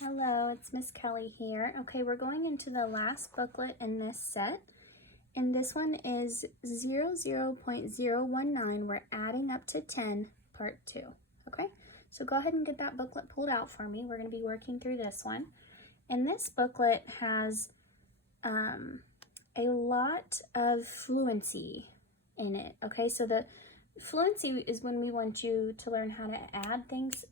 Hello, it's Miss Kelly here. Okay, we're going into the last booklet in this set, and this one is 00.019. We're adding up to 10, part 2. Okay, so go ahead and get that booklet pulled out for me. We're going to be working through this one. And this booklet has a lot of fluency in it. Okay, so the fluency is when we want you to learn how to add things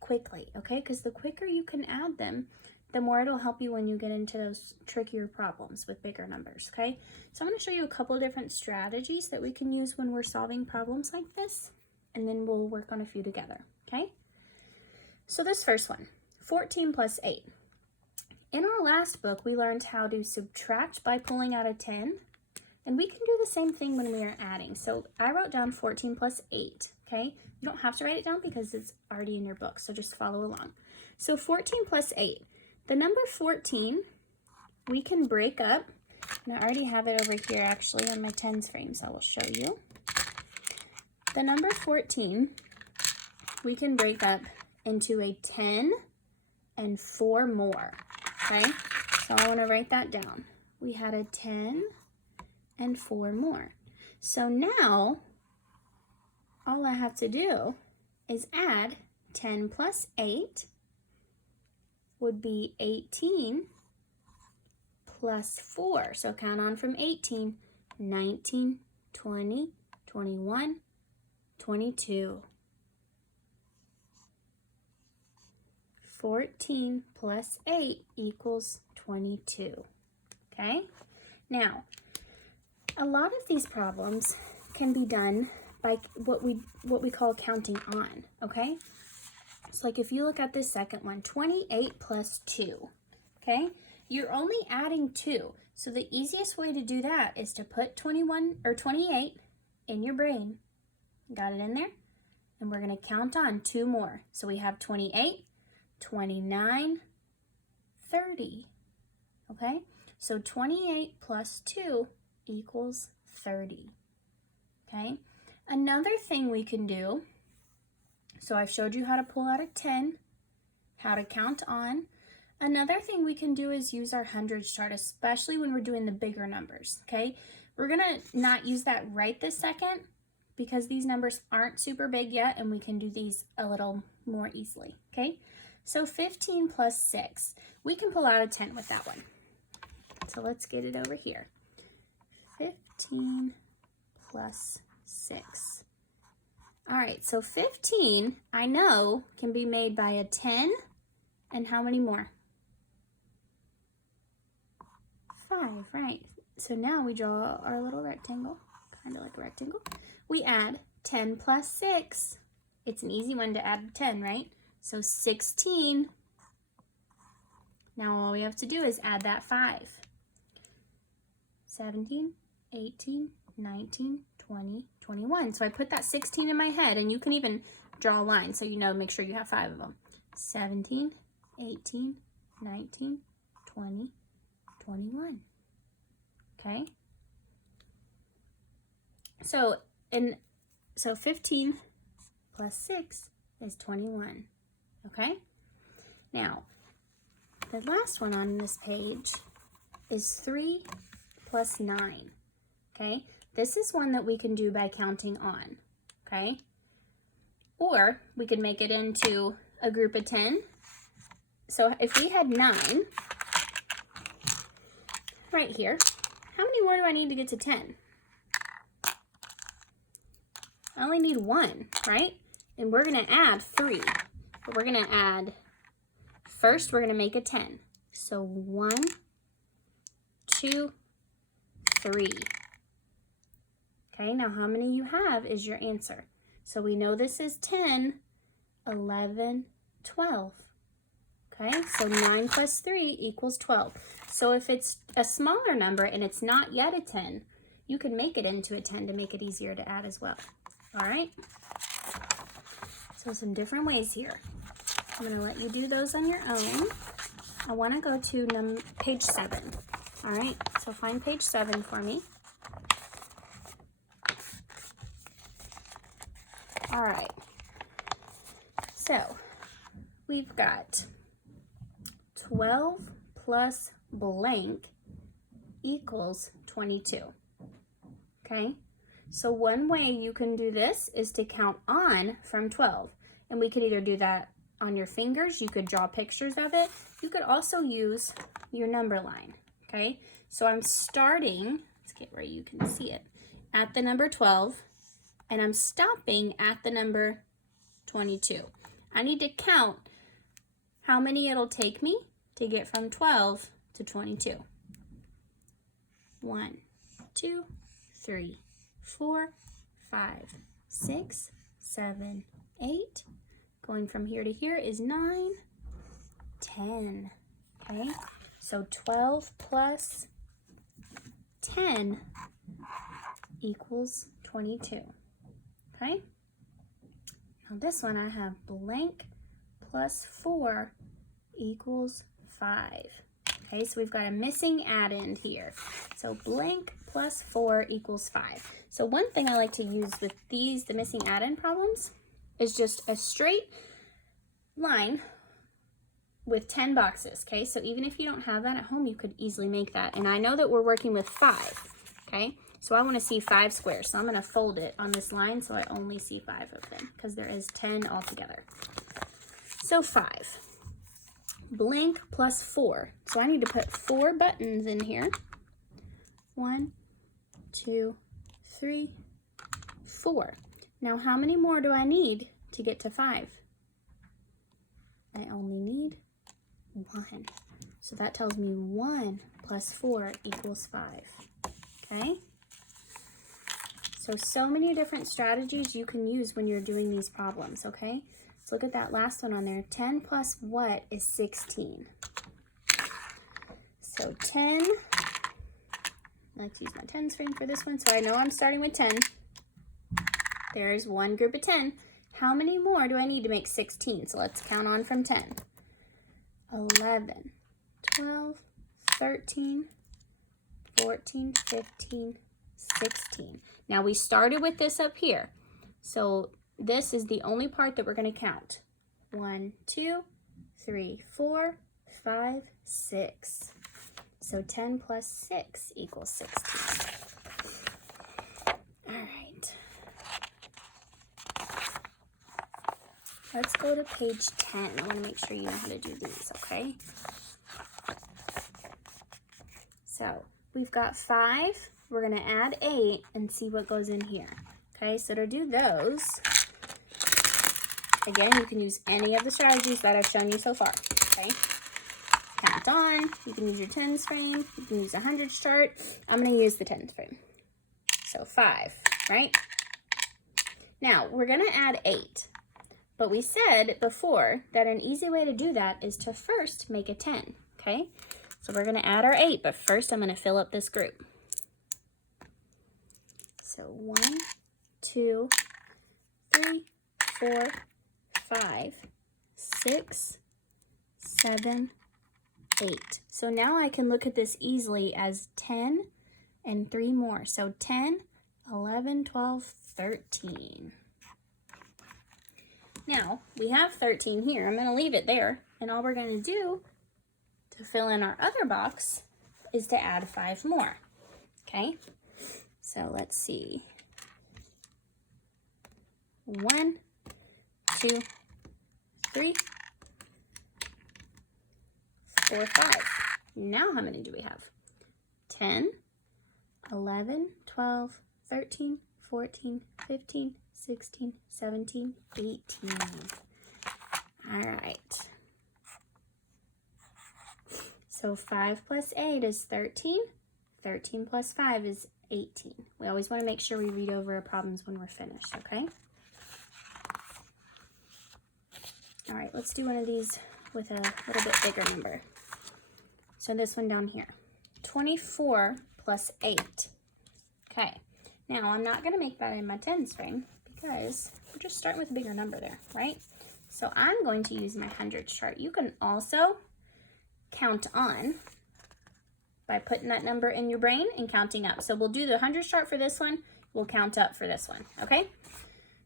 quickly, okay? Because the quicker you can add them, the more it'll help you when you get into those trickier problems with bigger numbers, okay? So I'm going to show you a couple different strategies that we can use when we're solving problems like this, and then we'll work on a few together, okay? So this first one, 14 plus 8. In our last book, we learned how to subtract by pulling out a 10, and we can do the same thing when we are adding. So I wrote down 14 plus 8, okay? You don't have to write it down because it's already in your book, so just follow along. So 14 plus 8. The number 14, we can break up, and I already have it over here actually on my tens frame, so I will show you. The number 14, we can break up into a 10 and 4 more, okay? So I want to write that down. We had a 10 and 4 more. So now, all I have to do is add 10 plus 8 would be 18 plus 4. So count on from 18, 19, 20, 21, 22. 14 plus 8 equals 22, okay? Now, a lot of these problems can be done by what we call counting on, okay? So like if you look at this second one, 28 plus 2, okay? You're only adding 2. So the easiest way to do that is to put 21 or 28 in your brain. Got it in there? And we're going to count on 2 more. So we have 28, 29, 30, okay? So 28 plus 2 equals 30, okay? Another thing we can do, so I've showed you how to pull out a 10, how to count on. Another thing we can do is use our hundreds chart, especially when we're doing the bigger numbers, okay? We're gonna not use that right this second because these numbers aren't super big yet, and we can do these a little more easily, okay? So 15 plus 6, we can pull out a 10 with that one. So let's get it over here. 15 plus 6. All right, so 15, I know, can be made by a 10, and how many more? 5, right. So now we draw our little rectangle, kind of like a rectangle. We add 10 plus 6. It's an easy one to add 10, right? So 16. Now all we have to do is add that 5. 17, 18, 19, 20, 21. So I put that 16 in my head, and you can even draw a line so you know, make sure you have 5 of them. 17, 18, 19, 20, 21. Okay? So 15 plus 6 is 21. Okay? Now, the last one on this page is 3 plus 9. Okay? This is one that we can do by counting on. Okay? Or we could make it into a group of 10. So if we had 9 right here, how many more do I need to get to 10? I only need 1, right? And we're going to add 3. But we're going to add, first we're going to make a 10. So 1, 2, 3. Okay, now how many you have is your answer. So we know this is 10, 11, 12. Okay, so 9 plus 3 equals 12. So if it's a smaller number and it's not yet a 10, you can make it into a 10 to make it easier to add as well. All right? So some different ways here. I'm going to let you do those on your own. I want to go to page 7. All right, so find page 7 for me. All right, so we've got 12 plus blank equals 22. Okay, so one way you can do this is to count on from 12. And we could either do that on your fingers, you could draw pictures of it. You could also use your number line, okay? So I'm starting, let's get where you can see it, at the number 12, and I'm stopping at the number 22. I need to count how many it'll take me to get from 12 to 22. 1, 2, 3, 4, 5, 6, 7, 8. Going from here to here is 9, 10. Okay, so 12 plus 10 equals 22. Okay, now this one I have blank plus 4 equals 5. Okay, so we've got a missing addend here. So blank plus 4 equals 5. So one thing I like to use with these, the missing addend problems, is just a straight line with 10 boxes, okay? So even if you don't have that at home, you could easily make that. And I know that we're working with 5, okay? So I want to see 5 squares. So I'm going to fold it on this line so I only see 5 of them because there is 10 altogether. So 5. Blank plus 4. So I need to put 4 buttons in here. 1, 2, 3, 4. Now how many more do I need to get to 5? I only need 1. So that tells me 1 plus 4 equals 5. Okay? So many different strategies you can use when you're doing these problems, okay? So look at that last one on there. 10 plus what is 16? So 10, I like to use my tens frame for this one, so I know I'm starting with 10. There's one group of 10. How many more do I need to make 16? So let's count on from 10. 11, 12, 13, 14, 15, 16. Now we started with this up here. So this is the only part that we're going to count. 1, 2, 3, 4, 5, 6. So 10 plus 6 equals 16. All right. Let's go to page 10. I want to make sure you know how to do these, okay? So we've got 5. We're going to add 8 and see what goes in here. Okay, so to do those, again, you can use any of the strategies that I've shown you so far, okay? Count on, you can use your tens frame, you can use a hundreds chart. I'm going to use the tens frame. So 5, right? Now, we're going to add 8. But we said before that an easy way to do that is to first make a 10, okay? So we're going to add our 8, but first I'm going to fill up this group. So 1, 2, 3, 4, 5, 6, 7, 8. So now I can look at this easily as 10 and 3 more. So 10, 11, 12, 13. Now, we have 13 here. I'm going to leave it there. And all we're going to do to fill in our other box is to add 5 more. Okay? So let's see. 1, 2, 3, 4, 5. Now how many do we have? 10, 11, 12, 13, 14, 15, 16, 17, 18. All right. So 5 plus 8 is 13. 13 plus 5 is 18. We always want to make sure we read over our problems when we're finished, okay? All right, let's do one of these with a little bit bigger number. So this one down here, 24 plus 8. Okay, now I'm not going to make that in my tens frame because we're just starting with a bigger number there, right? So I'm going to use my hundreds chart. You can also count on by putting that number in your brain and counting up. So we'll do the hundreds chart for this one. We'll count up for this one, okay?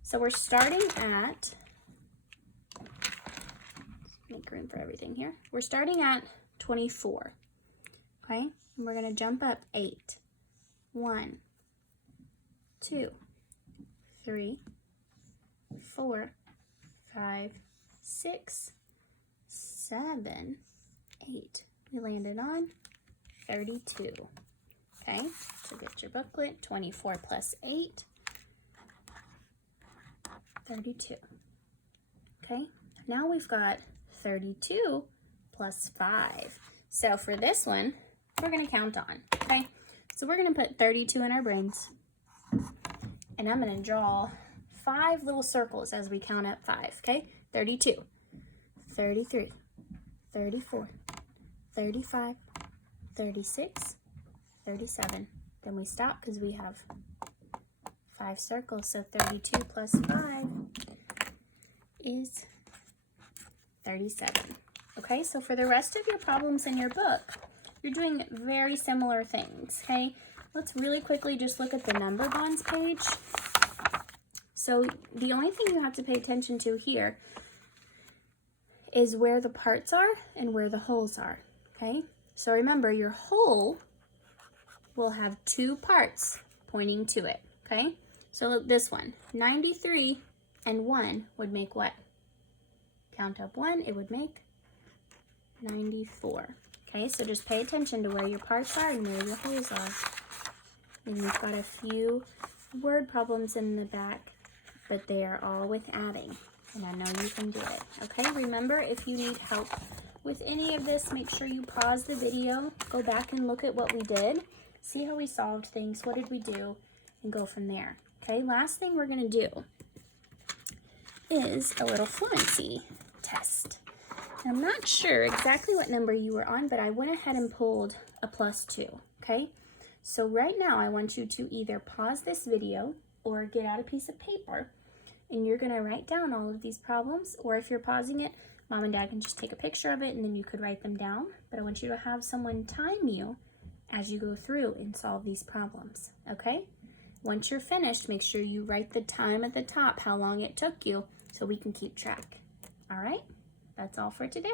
So we're starting at, make make room for everything here. We're starting at 24. Okay, and we're going to jump up 8. 1, 2, 3, 4, 5, 6, 7, 8. We landed on 32. Okay, so get your booklet. 24 plus 8, 32. Okay, now we've got 32 plus 5. So for this one, we're going to count on. Okay, so we're going to put 32 in our brains. And I'm going to draw 5 little circles as we count up 5. Okay, 32, 33, 34, 35, 36, 37. Then we stop because we have 5 circles. So 32 plus 5 is 37. Okay, so for the rest of your problems in your book, you're doing very similar things. Okay, let's really quickly just look at the number bonds page. So the only thing you have to pay attention to here is where the parts are and where the wholes are. Okay, so remember, your whole will have 2 parts pointing to it. Okay, so look, this one, 93 and 1 would make what? Count up 1, it would make 94. Okay, so just pay attention to where your parts are and where your holes are. And we've got a few word problems in the back, but they are all with adding. And I know you can do it. Okay, remember, if you need help with any of this, make sure you pause the video, go back and look at what we did, see how we solved things, what did we do, and go from there. Okay, last thing we're going to do is a little fluency test. I'm not sure exactly what number you were on, but I went ahead and pulled a +2, okay? So right now I want you to either pause this video or get out a piece of paper, and you're gonna write down all of these problems, or if you're pausing it, Mom and Dad can just take a picture of it and then you could write them down. But I want you to have someone time you as you go through and solve these problems, okay? Once you're finished, make sure you write the time at the top, how long it took you, so we can keep track. All right? That's all for today.